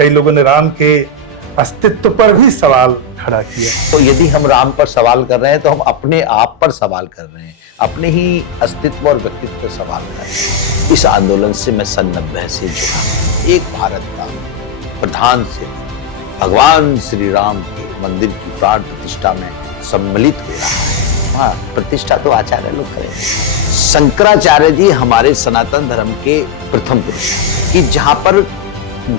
कई लोगों ने राम के अस्तित्व पर भी सवाल खड़ा किया। तो यदि हम राम पर सवाल कर रहे हैं तो हम अपने आप पर सवाल कर रहे हैं, अपने ही अस्तित्व और व्यक्तित्व पर सवाल कर रहे हैं। इस आंदोलन से मैं सन 90 से जुड़ा। एक भारत का प्रधान से भगवान श्री राम के मंदिर की प्राण प्रतिष्ठा में सम्मिलित हो रहा है। हाँ, प्रतिष्ठा तो आचार्य लोग करें। शंकराचार्य जी हमारे सनातन धर्म के प्रथम पुरुष हैं कि जहां पर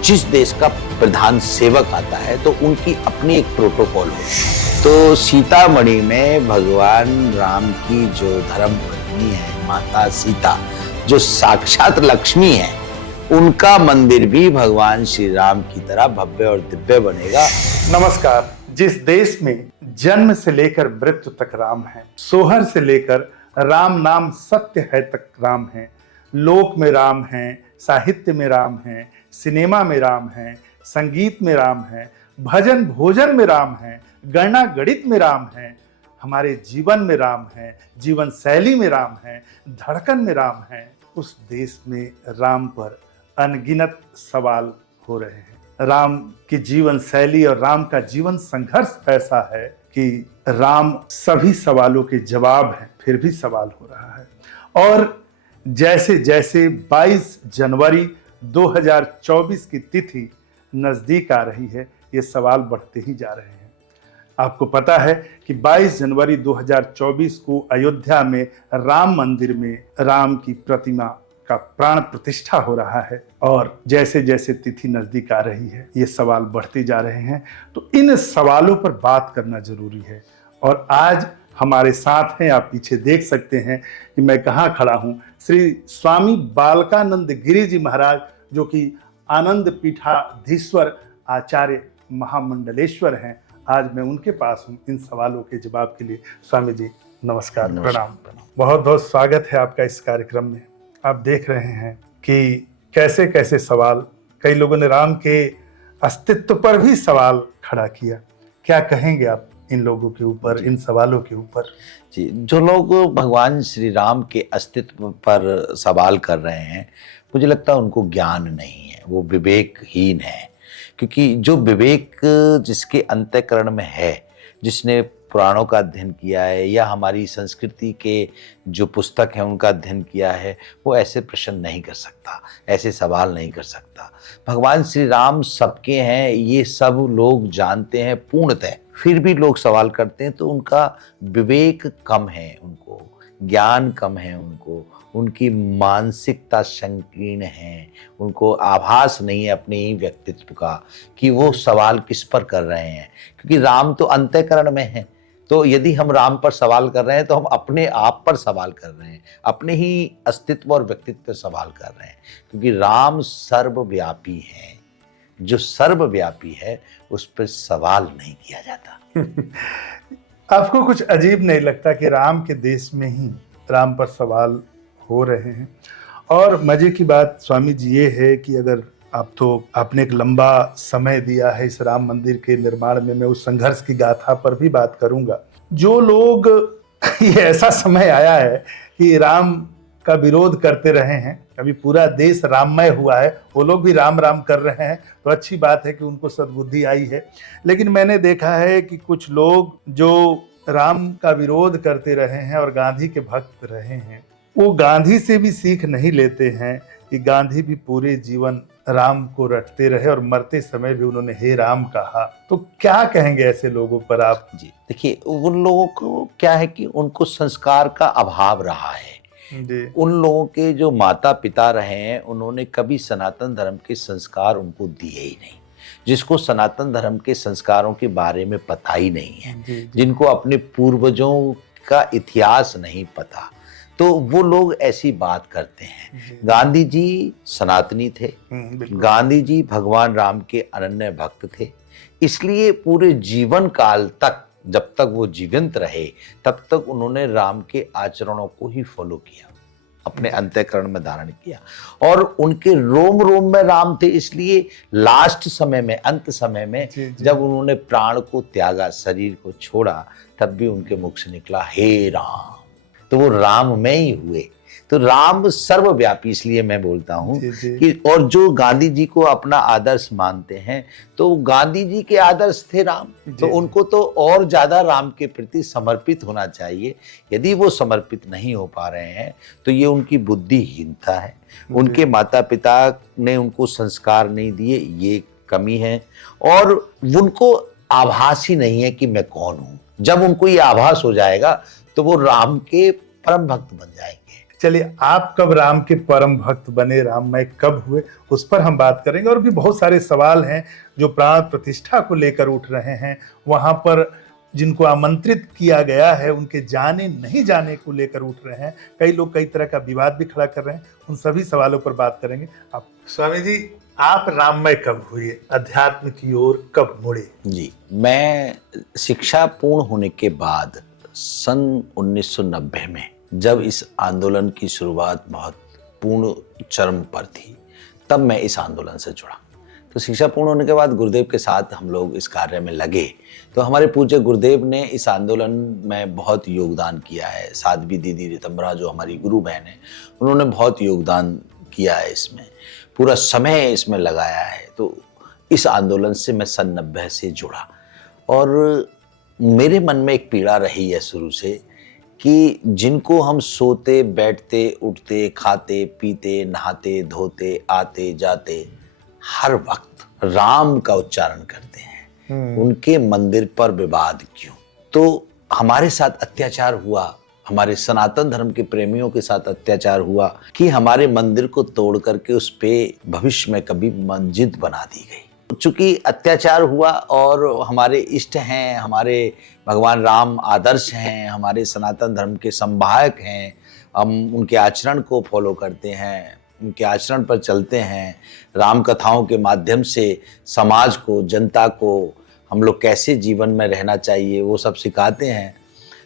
जिस देश का प्रधान सेवक आता है तो उनकी अपनी एक प्रोटोकॉल होती है। तो सीतामढ़ी में भगवान राम की जो धर्म पत्नी है माता सीता, जो साक्षात लक्ष्मी है, उनका मंदिर भी भगवान श्री राम की तरह भव्य और दिव्य बनेगा। नमस्कार। जिस देश में जन्म से लेकर मृत्यु तक राम है, सोहर से लेकर राम नाम सत्य है तक राम है, लोक में राम है, साहित्य में राम है, सिनेमा में राम है, संगीत में राम है, भजन भोजन में राम है, गणना गणित में राम है, हमारे जीवन में राम है, जीवन शैली में राम है, धड़कन में राम है, उस देश में राम पर अनगिनत सवाल हो रहे हैं। राम की जीवन शैली और राम का जीवन संघर्ष ऐसा है कि राम सभी सवालों के जवाब हैं, फिर भी सवाल हो रहा है। और जैसे जैसे 22 जनवरी 2024 की तिथि नजदीक आ रही है, ये सवाल बढ़ते ही जा रहे हैं। आपको पता है कि 22 जनवरी 2024 को अयोध्या में राम मंदिर में राम की प्रतिमा का प्राण प्रतिष्ठा हो रहा है, और जैसे जैसे तिथि नजदीक आ रही है ये सवाल बढ़ते जा रहे हैं। तो इन सवालों पर बात करना जरूरी है। और आज हमारे साथ हैं, आप पीछे देख सकते हैं कि मैं कहाँ खड़ा हूँ, श्री स्वामी बालकानंद गिरी जी महाराज, जो कि आनंद पीठाधीश्वर आचार्य महामंडलेश्वर हैं। आज मैं उनके पास हूँ इन सवालों के जवाब के लिए। स्वामी जी नमस्कार, प्रणाम। बहुत बहुत स्वागत है आपका इस कार्यक्रम में। आप देख रहे हैं कि कैसे कैसे सवाल, कई लोगों ने राम के अस्तित्व पर भी सवाल खड़ा किया। क्या कहेंगे आप इन लोगों के ऊपर, इन सवालों के ऊपर? जी, जो लोग भगवान श्री राम के अस्तित्व पर सवाल कर रहे हैं, मुझे लगता है उनको ज्ञान नहीं है, वो विवेकहीन है। क्योंकि जो विवेक जिसके अंतःकरण में है, जिसने पुराणों का अध्ययन किया है या हमारी संस्कृति के जो पुस्तक हैं उनका अध्ययन किया है, वो ऐसे प्रश्न नहीं कर सकता, ऐसे सवाल नहीं कर सकता। भगवान श्री राम सबके हैं, ये सब लोग जानते हैं पूर्णतः, फिर भी लोग सवाल करते हैं तो उनका विवेक कम है, उनको ज्ञान कम है, उनकी मानसिकता संकीर्ण है, उनको आभास नहीं है अपने ही व्यक्तित्व का कि वो सवाल किस पर कर रहे हैं। क्योंकि राम तो अंतःकरण में है, तो यदि हम राम पर सवाल कर रहे हैं तो हम अपने आप पर सवाल कर रहे हैं, अपने ही अस्तित्व और व्यक्तित्व पर सवाल कर रहे हैं। क्योंकि राम सर्वव्यापी है, जो सर्वव्यापी है उस पर सवाल नहीं किया जाता। आपको कुछ अजीब नहीं लगता कि राम के देश में ही राम पर सवाल हो रहे हैं? और मजे की बात स्वामी जी ये है कि अगर आपने एक लंबा समय दिया है इस राम मंदिर के निर्माण में, मैं उस संघर्ष की गाथा पर भी बात करूंगा। जो लोग ये ऐसा समय आया है कि राम का विरोध करते रहे हैं, अभी पूरा देश राममय हुआ है, वो लोग भी राम राम कर रहे हैं, तो अच्छी बात है कि उनको सद्बुद्धि आई है। लेकिन मैंने देखा है कि कुछ लोग जो राम का विरोध करते रहे हैं और गांधी के भक्त रहे हैं, वो गांधी से भी सीख नहीं लेते हैं कि गांधी भी पूरे जीवन राम को रटते रहे और मरते समय भी उन्होंने हे राम कहा। तो क्या कहेंगे ऐसे लोगों पर आप? जी देखिए, उन लोगों को क्या है कि उनको संस्कार का अभाव रहा है। उन लोगों के जो माता पिता रहे हैं, उन्होंने कभी सनातन धर्म के संस्कार उनको दिए ही नहीं। जिसको सनातन धर्म के संस्कारों के बारे में पता ही नहीं है, जिनको अपने पूर्वजों का इतिहास नहीं पता, तो वो लोग ऐसी बात करते हैं। गांधी जी सनातनी थे, गांधी जी भगवान राम के अनन्य भक्त थे, इसलिए पूरे जीवन काल तक, जब तक वो जीवंत रहे, तब तक उन्होंने राम के आचरणों को ही फॉलो किया, अपने अंतःकरण में धारण किया, और उनके रोम रोम में राम थे। इसलिए लास्ट समय में, अंत समय में जब उन्होंने प्राण को त्यागा, शरीर को छोड़ा, तब भी उनके मुख से निकला हे राम, तो वो राम में ही हुए। तो राम सर्वव्यापी, इसलिए मैं बोलता हूँ जी, जी। कि और जो गांधी जी को अपना आदर्श मानते हैं, तो गांधी जी के आदर्श थे राम, तो जी। उनको तो और ज्यादा राम के प्रति समर्पित होना चाहिए। यदि वो समर्पित नहीं हो पा रहे हैं तो ये उनकी बुद्धिहीनता है, उनके माता पिता ने उनको संस्कार नहीं दिए, ये कमी है, और उनको आभास ही नहीं है कि मैं कौन हूं। जब उनको ये आभास हो जाएगा तो वो राम के परम भक्त बन जाएंगे। चलिए, आप कब राम के परम भक्त बने, राममय कब हुए, उस पर हम बात करेंगे। और भी बहुत सारे सवाल हैं जो प्राण प्रतिष्ठा को लेकर उठ रहे हैं, वहां पर जिनको आमंत्रित किया गया है उनके जाने नहीं जाने को लेकर उठ रहे हैं। कई लोग कई तरह का विवाद भी खड़ा कर रहे हैं, उन सभी सवालों पर बात करेंगे। आप स्वामी जी, आप राममय कब हुए, अध्यात्म की ओर कब मुड़े? जी, मैं शिक्षा पूर्ण होने के बाद सन 1990 में, जब इस आंदोलन की शुरुआत बहुत पूर्ण चरम पर थी, तब मैं इस आंदोलन से जुड़ा। तो शिक्षा पूर्ण होने के बाद गुरुदेव के साथ हम लोग इस कार्य में लगे। तो हमारे पूज्य गुरुदेव ने इस आंदोलन में बहुत योगदान किया है। साध्वी दीदी ऋतंबरा जो हमारी गुरु बहन है, उन्होंने बहुत योगदान किया है, इसमें पूरा समय इसमें लगाया है। तो इस आंदोलन से मैं सन 90 से जुड़ा, और मेरे मन में एक पीड़ा रही है शुरू से कि जिनको हम सोते बैठते उठते खाते पीते नहाते धोते आते जाते हर वक्त राम का उच्चारण करते हैं, उनके मंदिर पर विवाद क्यों? तो हमारे साथ अत्याचार हुआ, हमारे सनातन धर्म के प्रेमियों के साथ अत्याचार हुआ कि हमारे मंदिर को तोड़ करके उस पे भविष्य में कभी मस्जिद बना दी गई। चूंकि अत्याचार हुआ और हमारे इष्ट हैं, हमारे भगवान राम आदर्श हैं, हमारे सनातन धर्म के संवाहक हैं, हम उनके आचरण को फॉलो करते हैं, उनके आचरण पर चलते हैं। राम कथाओं के माध्यम से समाज को, जनता को हम लोग कैसे जीवन में रहना चाहिए वो सब सिखाते हैं।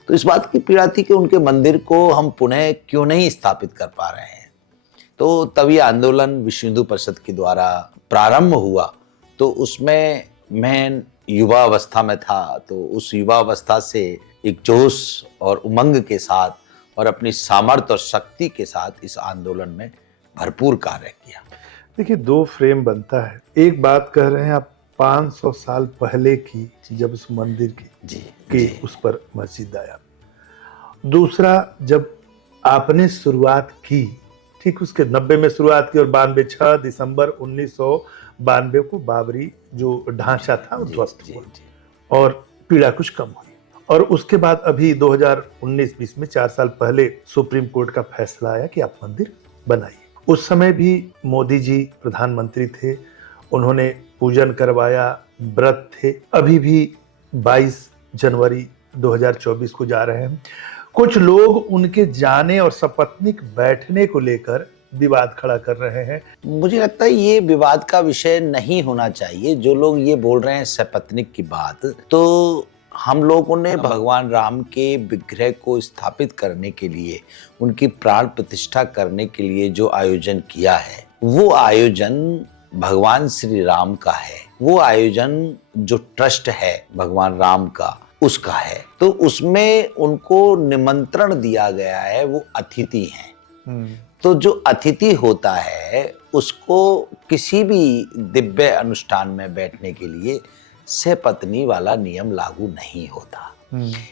तो इस बात की पीड़ा थी कि उनके मंदिर को हम पुनः क्यों नहीं स्थापित कर पा रहे हैं। तो तभी आंदोलन विश्व हिंदू परिषद के द्वारा प्रारंभ हुआ। तो उसमें मैं युवा अवस्था में था, तो उस युवा अवस्था से एक जोश और उमंग के साथ और अपनी सामर्थ्य और शक्ति के साथ इस आंदोलन में भरपूर कार्य किया। देखिए, दो फ्रेम बनता है। एक बात कह रहे हैं आप 500 साल पहले की, जब उस मंदिर की जी, कि जी। उस पर मस्जिद आया। दूसरा, जब आपने शुरुआत की, ठीक उसके 90 में शुरुआत की और 6 दिसंबर 1992 को बाबरी जो ढांचा था वो ध्वस्त हुआ और पीड़ा कुछ कम हुई। और उसके बाद अभी 2019-20 में 4 साल पहले सुप्रीम कोर्ट का फैसला आया कि आप मंदिर बनाइए। उस समय भी मोदी जी प्रधानमंत्री थे, उन्होंने पूजन करवाया, व्रत थे। अभी भी 22 जनवरी 2024 को जा रहे हैं। कुछ लोग उनके जाने और सपत्नीक बैठने को लेकर विवाद खड़ा कर रहे हैं। मुझे लगता है ये विवाद का विषय नहीं होना चाहिए। जो लोग ये बोल रहे हैं सपत्निक की बात, तो हम लोगों ने भगवान राम के विग्रह को स्थापित करने के लिए, उनकी प्राण प्रतिष्ठा करने के लिए जो आयोजन किया है, वो आयोजन भगवान श्री राम का है। वो आयोजन जो ट्रस्ट है भगवान राम का, उसका है। तो उसमें उनको निमंत्रण दिया गया है, वो अतिथि हैं। तो जो अतिथि होता है उसको किसी भी दिव्य अनुष्ठान में बैठने के लिए सपत्नी वाला नियम लागू नहीं होता।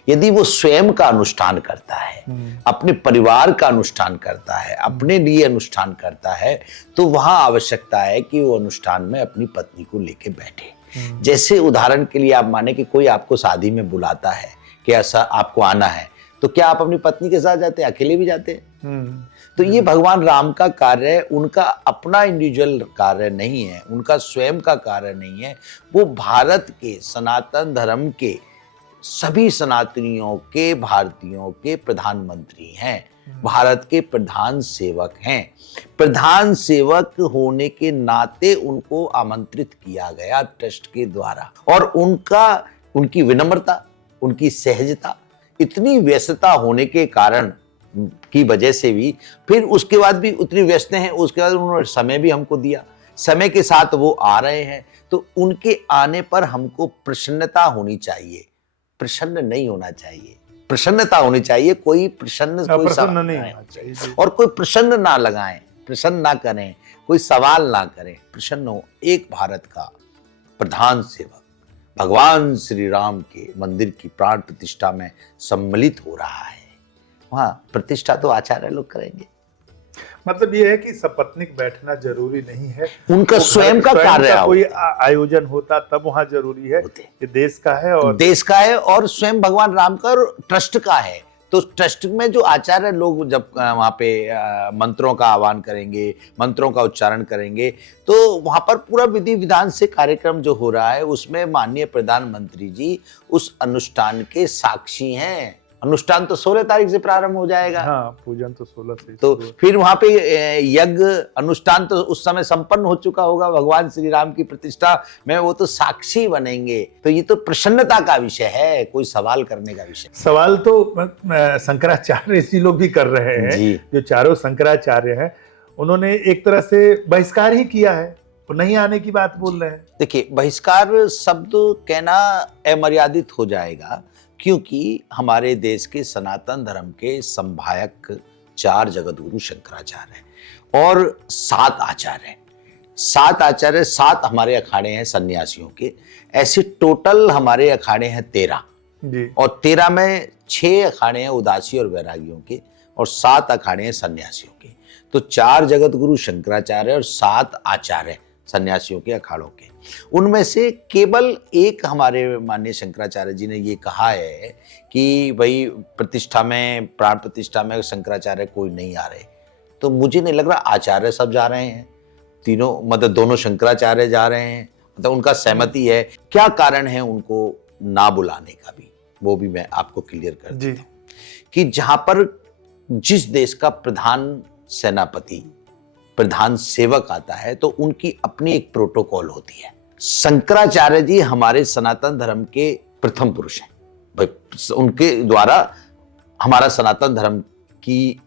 यदि वो स्वयं का अनुष्ठान करता है, अपने परिवार का अनुष्ठान करता है, अपने लिए अनुष्ठान करता है, तो वहां आवश्यकता है कि वो अनुष्ठान में अपनी पत्नी को लेके बैठे। जैसे उदाहरण के लिए आप माने कि कोई आपको शादी में बुलाता है कि ऐसा आपको आना है, तो क्या आप अपनी पत्नी के साथ जाते हैं? अकेले भी जाते हैं। तो ये भगवान राम का कार्य है, उनका अपना इंडिविजुअल कार्य नहीं है, उनका स्वयं का कार्य नहीं है। वो भारत के सनातन धर्म के सभी सनातनियों के, भारतीयों के प्रधानमंत्री हैं, भारत के प्रधान सेवक हैं। प्रधान सेवक होने के नाते उनको आमंत्रित किया गया ट्रस्ट के द्वारा, और उनकी विनम्रता, उनकी सहजता, इतनी व्यस्तता होने के कारण की वजह से भी, फिर उसके बाद भी उतनी व्यस्त हैं, उसके बाद उन्होंने समय भी हमको दिया, समय के साथ वो आ रहे हैं। तो उनके आने पर हमको प्रसन्नता होनी चाहिए, प्रसन्न नहीं होना चाहिए। प्रसन्नता होनी चाहिए, कोई प्रसन्न कोई प्रसन्न सवाल नहीं ना होना चाहिए जी। और कोई प्रसन्न ना लगाएं, प्रसन्न ना करें, कोई सवाल ना करें, प्रसन्न हो। एक भारत का प्रधान सेवक भगवान श्री राम के मंदिर की प्राण प्रतिष्ठा में सम्मिलित हो रहा है, वहां प्रतिष्ठा तो आचार्य लोग करेंगे। मतलब ये है कि सपत्नीक बैठना जरूरी नहीं है, उनका वो स्वयं का कार्य कोई होता आयोजन होता तब वहां जरूरी है होते। कि देश का है और देश का है और स्वयं भगवान राम का और ट्रस्ट का है। तो ट्रस्ट में जो आचार्य लोग जब वहां पे मंत्रों का आह्वान करेंगे, मंत्रों का उच्चारण करेंगे, तो वहां पर पूरा विधि विधान से कार्यक्रम जो हो रहा है उसमें माननीय प्रधानमंत्री जी उस अनुष्ठान के साक्षी हैं। अनुष्ठान तो 16 तारीख से प्रारंभ हो जाएगा। हाँ, पूजन तो 16 से तो शुरू है। फिर वहां पे यज्ञ अनुष्ठान तो उस समय संपन्न हो चुका होगा, भगवान श्री राम की प्रतिष्ठा में वो तो साक्षी बनेंगे। तो ये तो प्रसन्नता का विषय है, कोई सवाल करने का विषय। सवाल तो शंकराचार्य जी लोग भी कर रहे हैं जी। जो चारों शंकराचार्य हैं, उन्होंने एक तरह से बहिष्कार ही किया है, वो नहीं आने की बात बोल रहे हैं। देखिए, बहिष्कार शब्द कहना अमर्यादित हो जाएगा, क्योंकि हमारे देश के सनातन धर्म के संभायक 4 जगत गुरु शंकराचार्य हैं और 7 आचार्य हैं। 7 आचार्य, 7 हमारे अखाड़े हैं सन्यासियों के, ऐसे टोटल हमारे अखाड़े हैं 13 जी। और 13 में 6 अखाड़े हैं उदासी और वैरागियों के और 7 अखाड़े हैं सन्यासियों के। तो 4 जगत गुरु शंकराचार्य और 7 आचार्य सन्यासियों के अखाड़ों के। उनमें से केवल एक हमारे माननीय शंकराचार्य जी ने ये कहा है कि भाई प्रतिष्ठा में, प्राण प्रतिष्ठा में शंकराचार्य कोई नहीं आ रहे। तो मुझे नहीं लग रहा आचार्य सब जा रहे हैं, तीनों मतलब दोनों शंकराचार्य जा रहे हैं, मतलब उनका सहमति है। क्या कारण है उनको ना बुलाने का भी, वो भी मैं आपको क्लियर कर देता हूं कि जहां पर जिस देश का प्रधान सेनापति, प्रधान सेवक आता है तो उनकी अपनी एक प्रोटोकॉल होती है। शंकराचार्य जी हमारे सनातन धर्म के प्रथम पुरुष हैं भाई, उनके द्वारा हमारा सनातन धर्म की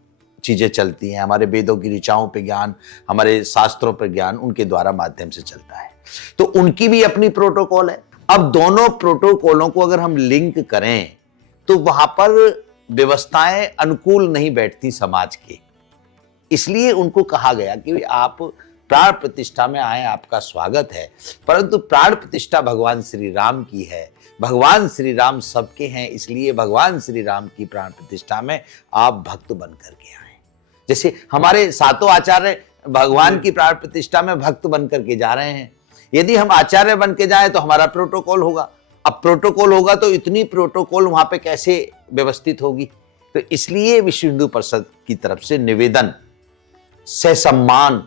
चीजें चलती हैं, हमारे वेदों की ऋचाओं पे ज्ञान, हमारे शास्त्रों पर ज्ञान उनके द्वारा माध्यम से चलता है। तो उनकी भी अपनी प्रोटोकॉल है। अब दोनों प्रोटोकॉलों को अगर हम लिंक करें तो वहां पर व्यवस्थाएं अनुकूल नहीं बैठती समाज के, इसलिए उनको कहा गया कि आप प्राण प्रतिष्ठा में आए, आपका स्वागत है, परंतु प्राण प्रतिष्ठा भगवान श्री राम की है, भगवान श्री राम सबके हैं, इसलिए भगवान श्री राम की प्राण प्रतिष्ठा में आप भक्त बन करके आए। जैसे हमारे 7 आचार्य भगवान की प्राण प्रतिष्ठा में भक्त बन करके जा रहे हैं। यदि हम आचार्य बन के जाए तो हमारा प्रोटोकॉल होगा। अब प्रोटोकॉल होगा तो इतनी प्रोटोकॉल वहां पे कैसे व्यवस्थित होगी। तो इसलिए विश्व हिंदू परिषद की तरफ से निवेदन से सम्मान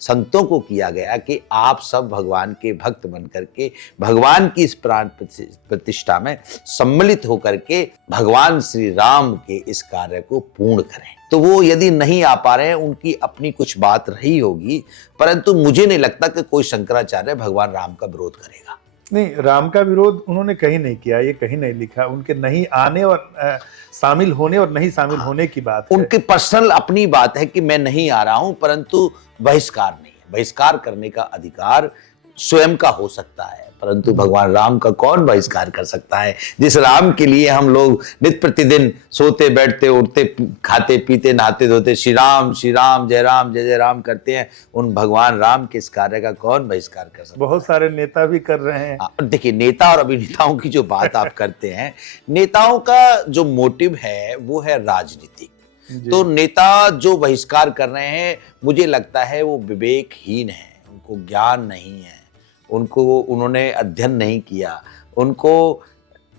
संतों को किया गया कि आप सब भगवान के भक्त बन करके भगवान की इस प्राण प्रतिष्ठा में सम्मिलित होकर के भगवान श्री राम के इस कार्य को पूर्ण करें। तो वो यदि नहीं आ पा रहे हैं, उनकी अपनी कुछ बात रही होगी, परंतु मुझे नहीं लगता कि कोई शंकराचार्य भगवान राम का विरोध करेगा। नहीं, राम का विरोध उन्होंने कहीं नहीं किया, ये कहीं नहीं लिखा। उनके नहीं आने और शामिल होने और नहीं शामिल होने की बात है। उनकी पर्सनल अपनी बात है कि मैं नहीं आ रहा हूं, परंतु बहिष्कार नहीं है। बहिष्कार करने का अधिकार स्वयं का हो सकता है, परंतु भगवान राम का कौन बहिष्कार कर सकता है। जिस राम के लिए हम लोग नित्य प्रतिदिन सोते बैठते उठते खाते पीते नहाते धोते श्री राम जय राम जय जय राम करते हैं, उन भगवान राम के इस कार्य का कौन बहिष्कार कर सकता है। बहुत सारे नेता भी कर रहे हैं। देखिए, नेता और अभिनेताओं की जो बात आप करते हैं, नेताओं का जो मोटिव है वो है राजनीतिक। तो नेता जो बहिष्कार कर रहे हैं, मुझे लगता है वो विवेकहीन है, उनको ज्ञान नहीं है, उन्होंने अध्ययन नहीं किया। उनको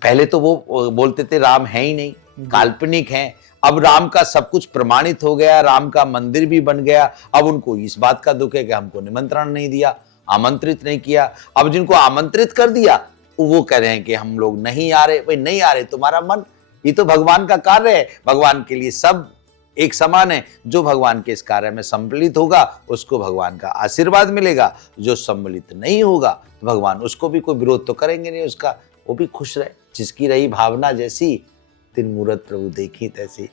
पहले तो वो बोलते थे राम है ही नहीं, काल्पनिक हैं। अब राम का सब कुछ प्रमाणित हो गया, राम का मंदिर भी बन गया। अब उनको इस बात का दुख है कि हमको निमंत्रण नहीं दिया, आमंत्रित नहीं किया। अब जिनको आमंत्रित कर दिया वो कह रहे हैं कि हम लोग नहीं आ रहे। भाई नहीं आ रहे, तुम्हारा मन, ये तो भगवान का कार्य है, भगवान के लिए सब एक समान है। जो भगवान के इस कार्य में सम्मिलित होगा उसको भगवान का आशीर्वाद मिलेगा, जो सम्मिलित नहीं होगा तो भगवान उसको भी कोई विरोध तो करेंगे नहीं, उसका वो भी खुश रहे। जिसकी रही भावना जैसी, तिन मूरत प्रभु देखी तैसी,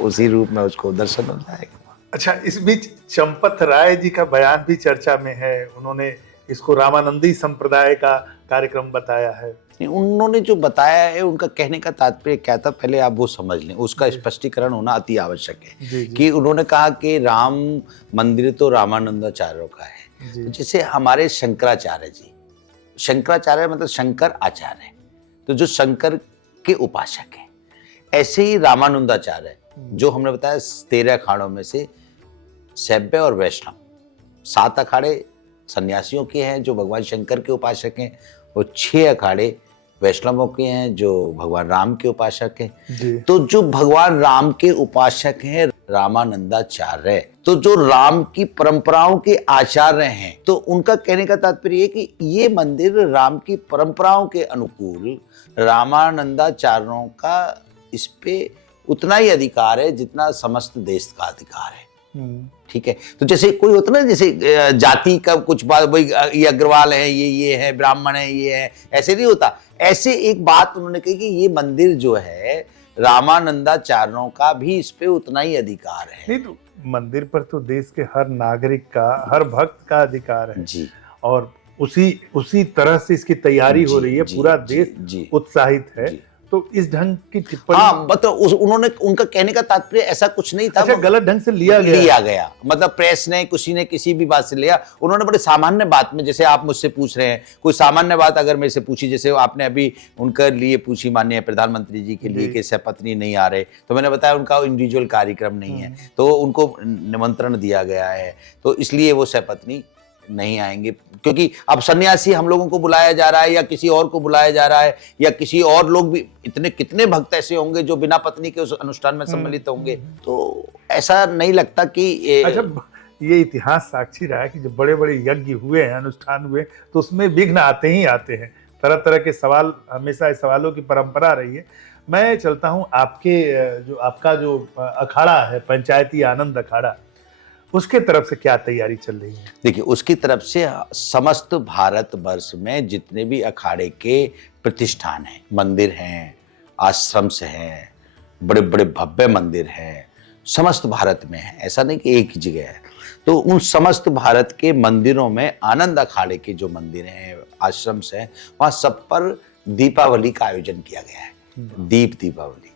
उसी रूप में उसको दर्शन हो जाएगा। अच्छा, इस बीच चंपत राय जी का बयान भी चर्चा में है। उन्होंने इसको रामानंदी संप्रदाय का कार्यक्रम बताया है? उन्होंने जो बताया है उनका कहने का तात्पर्य क्या था, पहले आप वो समझ लें, उसका स्पष्टीकरण होना अति आवश्यक है। जी, जी। कि उन्होंने कहा कि राम मंदिर तो रामानंदाचार्यों का है। जी। तो जैसे हमारे शंकराचार्य जी, शंकराचार्य मतलब शंकर आचार्य, तो जो शंकर के उपासक है, ऐसे ही रामानंदाचार्य जो हमने बताया 13 अखाड़ों में से शैव्य और वैष्णव 7 अखाड़े सन्यासियों के हैं जो भगवान शंकर के उपासक हैं, और 6 अखाड़े वैष्णवों के हैं जो भगवान राम के उपासक हैं। जी। तो जो भगवान राम के उपासक हैं रामानंदाचार्य, तो जो राम की परंपराओं के आचार्य हैं, तो उनका कहने का तात्पर्य है कि ये मंदिर राम की परंपराओं के अनुकूल रामानंदाचार्यों का इस पे उतना ही अधिकार है जितना समस्त देश का अधिकार है। ठीक है। तो जैसे कोई होता ना, जैसे जाति का कुछ बात, भाई ये अग्रवाल है, ये है, ब्राह्मण है, ये है, ऐसे नहीं होता। ऐसे एक बात उन्होंने कही कि ये मंदिर जो है रामानंदाचार्यों का भी इस पे उतना ही अधिकार है। नहीं तो मंदिर पर तो देश के हर नागरिक का, हर भक्त का अधिकार है जी। और उसी तरह से इसकी तैयारी हो रही है। पूरा देश उत्साहित है। तो इस ढंग की टिप्पणी, हाँ, मतलब उन्होंने, उनका कहने का तात्पर्य ऐसा कुछ नहीं था। अच्छा, गलत ढंग से लिया गया मतलब प्रेस ने, किसी ने किसी भी बात से लिया। उन्होंने बड़े सामान्य बात में, जैसे आप मुझसे पूछ रहे हैं, कोई सामान्य बात अगर मेरे से पूछी, जैसे आपने अभी उनके लिए पूछी माननीय प्रधानमंत्री जी के लिए कि सपत्नी नहीं आ रहे, तो मैंने बताया उनका इंडिविजुअल कार्यक्रम नहीं है, तो उनको निमंत्रण दिया गया है, तो इसलिए वो सपत्नी नहीं आएंगे। क्योंकि अब सन्यासी हम लोगों को बुलाया जा रहा है या किसी और को बुलाया जा रहा है, या किसी और लोग भी, इतने कितने भक्त ऐसे होंगे जो बिना पत्नी के उस अनुष्ठान में सम्मिलित होंगे। तो ऐसा नहीं लगता कि अच्छा, ये इतिहास साक्षी रहा है कि जब बड़े बड़े यज्ञ हुए हैं, अनुष्ठान हुए, तो उसमें विघ्न आते ही आते हैं। तरह तरह के सवाल, हमेशा इस सवालों की परंपरा रही है। मैं चलता हूँ आपका जो अखाड़ा है, पंचायती आनंद अखाड़ा, उसके तरफ से क्या तैयारी चल रही है? देखिए, उसकी तरफ से समस्त भारत वर्ष में जितने भी अखाड़े के प्रतिष्ठान हैं, मंदिर हैं, आश्रम से हैं, बड़े बड़े भव्य मंदिर हैं, समस्त भारत में है, ऐसा नहीं कि एक ही जगह है। तो उन समस्त भारत के मंदिरों में आनंद अखाड़े के जो मंदिर हैं, आश्रम से हैं, वहाँ सब पर दीपावली का आयोजन किया गया है। दीपावली,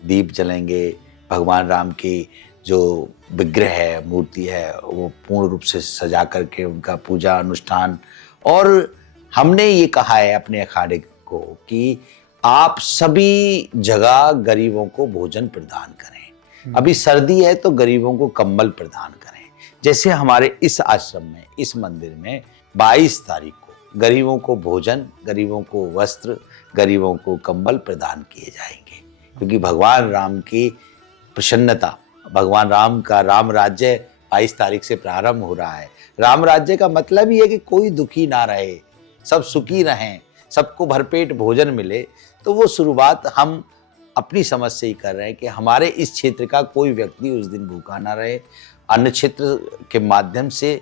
दीप जलेंगे, भगवान राम की जो विग्रह है, मूर्ति है, वो पूर्ण रूप से सजा करके उनका पूजा अनुष्ठान। और हमने ये कहा है अपने अखाड़े को कि आप सभी जगह गरीबों को भोजन प्रदान करें। अभी सर्दी है तो गरीबों को कंबल प्रदान करें। जैसे हमारे इस आश्रम में, इस मंदिर में 22 तारीख को गरीबों को भोजन, गरीबों को वस्त्र, गरीबों को कंबल प्रदान किए जाएंगे, क्योंकि भगवान राम की प्रसन्नता, भगवान राम का राम राज्य 22 तारीख से प्रारंभ हो रहा है। राम राज्य का मतलब ही है कि कोई दुखी ना रहे, सब सुखी रहें, सबको भरपेट भोजन मिले। तो वो शुरुआत हम अपनी समझ से ही कर रहे हैं कि हमारे इस क्षेत्र का कोई व्यक्ति उस दिन भूखा ना रहे। अन्य क्षेत्र के माध्यम से,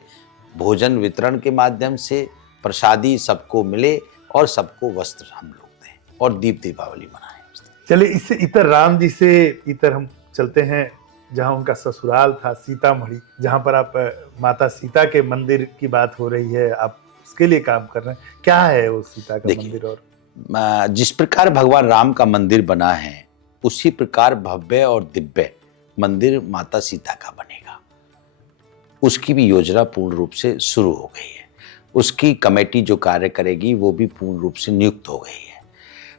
भोजन वितरण के माध्यम से प्रसादी सबको मिले और सबको वस्त्र हम लोग दें और दीपावली मनाएं। चलिए, इससे इतर राम जी से इतर हम चलते हैं जहाँ उनका ससुराल था, सीतामढ़ी, जहाँ पर आप माता सीता के मंदिर की बात हो रही है, आप उसके लिए काम कर रहे हैं। क्या है वो सीता का मंदिर? और जिस प्रकार भगवान राम का मंदिर बना है, उसी प्रकार भव्य और दिव्य मंदिर माता सीता का बनेगा। उसकी भी योजना पूर्ण रूप से शुरू हो गई है। उसकी कमेटी जो कार्य करेगी वो भी पूर्ण रूप से नियुक्त हो गई है।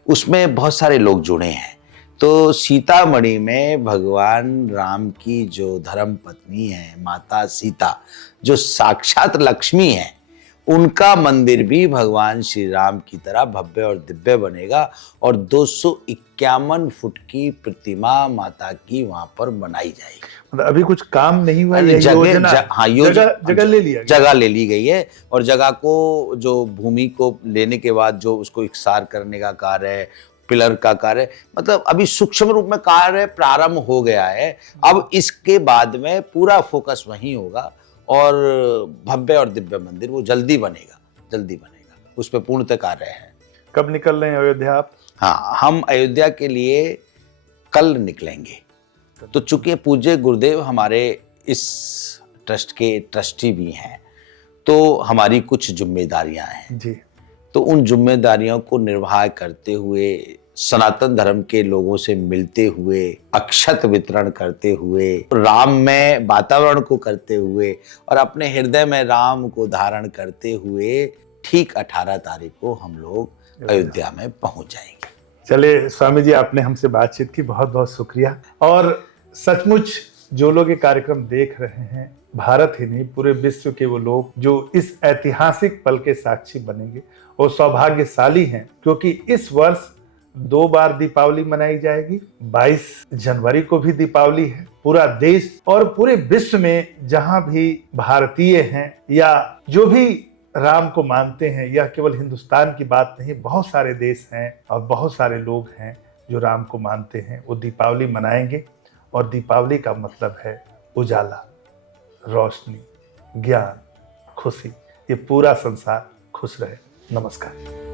उसमें बहुत सारे लोग जुड़े हैं। तो सीतामढ़ी में भगवान राम की जो धर्म पत्नी है माता सीता, जो साक्षात लक्ष्मी है, उनका मंदिर भी भगवान श्री राम की तरह भव्य और दिव्य बनेगा और 251 फुट की प्रतिमा माता की वहां पर बनाई जाएगी। मतलब अभी कुछ काम नहीं हुआ है, जगह ले ली गई है। और जगह को, जो भूमि को लेने के बाद जो उसको इकसार करने का कार्य है, पिलर का कार्य, मतलब अभी सूक्ष्म रूप में कार्य प्रारंभ हो गया है। अब इसके बाद में पूरा फोकस वहीं होगा और भव्य और दिव्य मंदिर वो जल्दी बनेगा, उस पर पूर्णतः कार्य है। कब निकल रहे हैं अयोध्या आप? हाँ, हम अयोध्या के लिए कल निकलेंगे। तो चूंकि पूज्य गुरुदेव हमारे इस ट्रस्ट के ट्रस्टी भी हैं, तो हमारी कुछ जिम्मेदारियां हैं जी। तो उन जिम्मेदारियों को निर्वाह करते हुए, सनातन धर्म के लोगों से मिलते हुए, अक्षत वितरण करते हुए, राम में वातावरण को करते हुए और अपने हृदय में राम को धारण करते हुए ठीक 18 तारीख को हम लोग अयोध्या में पहुंच जाएंगे। चले स्वामी जी, आपने हमसे बातचीत की, बहुत बहुत शुक्रिया। और सचमुच जो लोग ये कार्यक्रम देख रहे हैं, भारत ही नहीं पूरे विश्व के वो लोग जो इस ऐतिहासिक पल के साक्षी बनेंगे वो सौभाग्यशाली हैं, क्योंकि इस वर्ष 2 बार दीपावली मनाई जाएगी। 22 जनवरी को भी दीपावली है। पूरा देश और पूरे विश्व में जहां भी भारतीय हैं या जो भी राम को मानते हैं, यह केवल हिंदुस्तान की बात नहीं, बहुत सारे देश हैं और बहुत सारे लोग हैं जो राम को मानते हैं, वो दीपावली मनाएंगे। और दीपावली का मतलब है उजाला, रोशनी, ज्ञान, खुशी। ये पूरा संसार खुश रहे। नमस्कार।